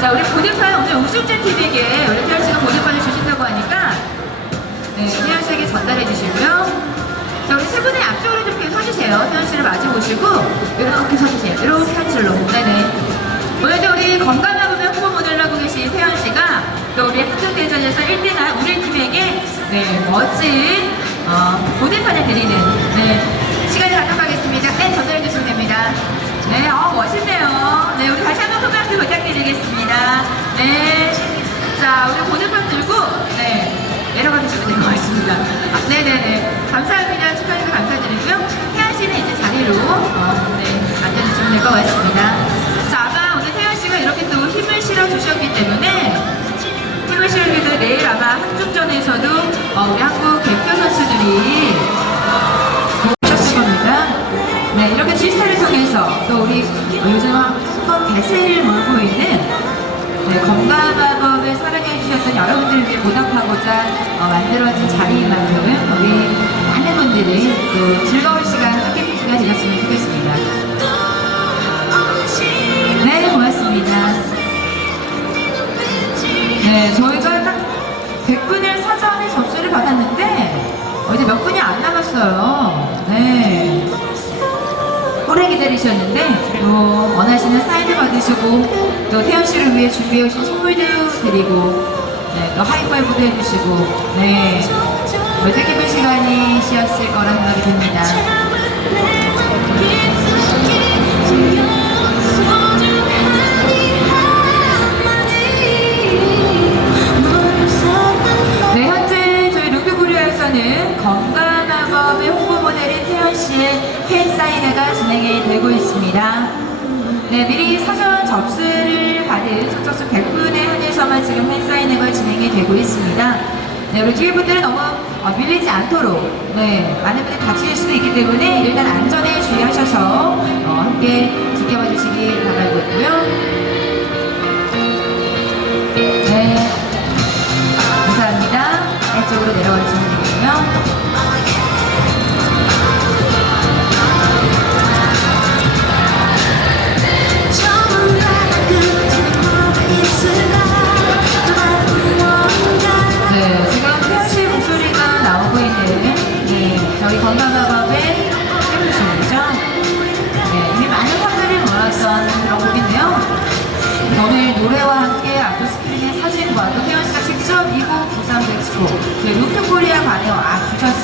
자, 우리 보드판 오늘 우승자 팀에게 우리 태연 씨가 보드판을 주신다고 하니까 네, 태연 씨에게 전달해 주시고요. 자, 우리 세 분의 앞쪽으로 좀 서주세요. 태연 씨를 마주 보시고 이렇게 서주세요. 이렇게 한 줄로. 네네. 오늘도 우리 건강 자, 우리 보대판 들고, 네, 내려가 주시면 될 것 같습니다. 아, 네네네. 감사합니다. 축하해주셔서 감사드리고요. 태연 씨는 이제 자리로, 어, 네, 앉아주시면 될 것 같습니다. 자, 아마 오늘 태연 씨가 이렇게 또 힘을 실어주셨기 때문에, 힘을 실어주셔서 내일 아마 한중전에서도, 어, 우리 한국 대표 선수들이, 보셨을 겁니다. 네, 이렇게 지스타를 통해서 또 우리 요즘 한번 대세를 몰고 있는 네, 건강마법을 사랑해 주셨던 여러분들을 위해 보답하고자 어, 만들어진 자리인 만큼 우리 많은 분들이 또 즐거운 시간, 함께 시간 되셨으면 좋겠습니다. 네, 고맙습니다. 네, 저희가 딱 100분을 사전에 접수를 받았는데 어, 이제 몇 분이 안 남았어요. 네. 오래 기다리셨는데 또 원하시는 사인을 받으시고 또 태연 씨를 위해 준비해 오신 선물도 드리고 네, 또 하이파이브도 해주시고 네 정말 뜻깊은 시간이셨을 거라 생각이 듭니다. 네, 현재 저희 루크코리아에서는 건강학업의 홍보 모델인 태연 씨의 팬 사인회가 진행이 되고 있습니다. 네, 미리 사전 접수를 받은 속적수 100분에 한해서만 지금 팬사인회가 진행이 되고 있습니다. 네, 우리 뒤에 분들은 너무 어, 밀리지 않도록 네, 많은 분들이 다칠 수도 있기 때문에 일단 안전에 주의하셔서 어, 함께 지켜봐 주시기 바라고요. 네. 감사합니다. 안쪽으로 내려와 주시면 되고요. 노래와 함께 앞도 스크린의 사진과 또 태연 씨가 직접 이곡 부산 백스코 저희 루트 코리아 관에 와 주셨습니다.